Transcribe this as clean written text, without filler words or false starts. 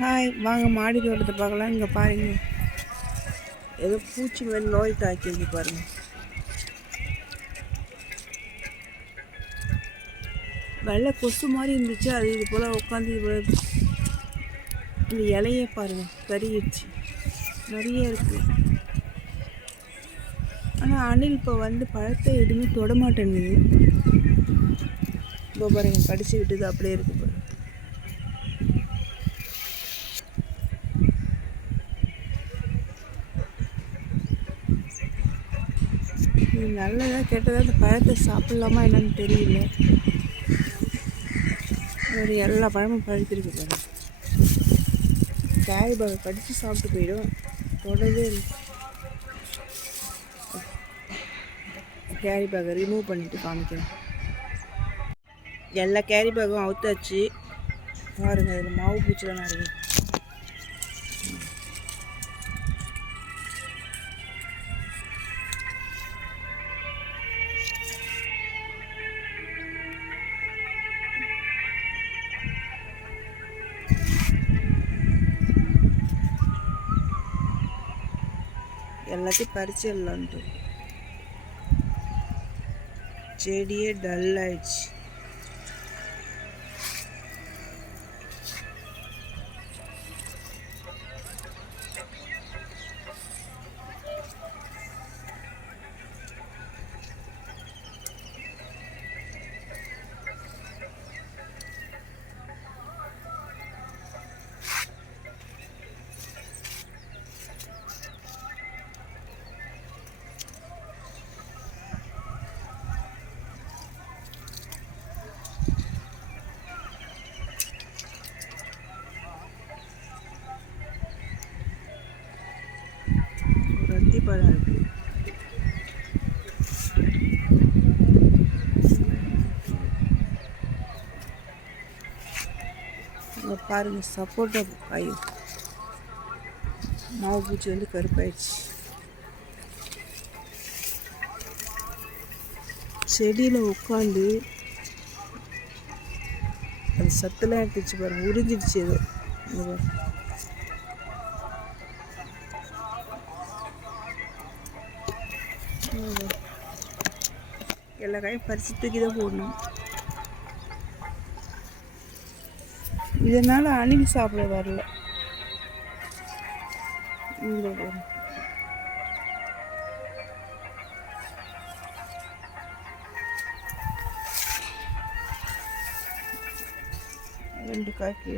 Hi, வாங்க மாடி தோட்டத்தை பார்க்கலாம். இங்கே பாருங்க, ஏதோ பூச்சி மாதிரி நோய் தாக்கியிருக்கு பாருங்க. வெள்ளை கொசு மாதிரி இருந்துச்சு, அது இது போல் உட்காந்து இது போல் இந்த இலையே பாருங்க கருகிடுச்சு, நிறைய இருக்குது. ஆனால் அணில் இப்போ வந்து பழத்தை எதுவுமே தொடமாட்டேங்குது. இப்போ பாருங்க கடிச்சு விட்டுது, அப்படியே இருக்குது பாருங்க. இது நல்லதா கெட்டதா, அந்த பழத்தை சாப்பிட்லாமா என்னன்னு தெரியல. வேறு எல்லா பழமும் பழுத்திருக்கு பாருங்க. கேரி பேக்கை கடிச்சு சாப்பிட்டு போயிடும், தொடவே இல்லை. கேரி பேக்கை ரிமூவ் பண்ணிவிட்டு காமிக்கிறேன். எல்லா கேரி பேக்கும் அவுத்தாச்சு பாருங்க. இதில் மாவு பூச்சிலாம் நிறைய. எல்லாத்தையும் பறிச்சிடலான்ட்டு செடியே டல் ஆயிடுச்சு. பழம் இருக்கு. இங்கே பாருங்க, சப்போட்டா காய் மாவு பூச்சி வந்து கருப்பாயிடுச்சு. செடியில் உட்காந்து அது சத்துலாம் எடுத்துச்சு பாருங்க, உறிஞ்சிடுச்சு ஏதோ. எல்லா காயும் பறித்து தூக்கி தான் போடணும். இதனால் அணில் சாப்பிட வரல. ரெண்டு காய்க்கு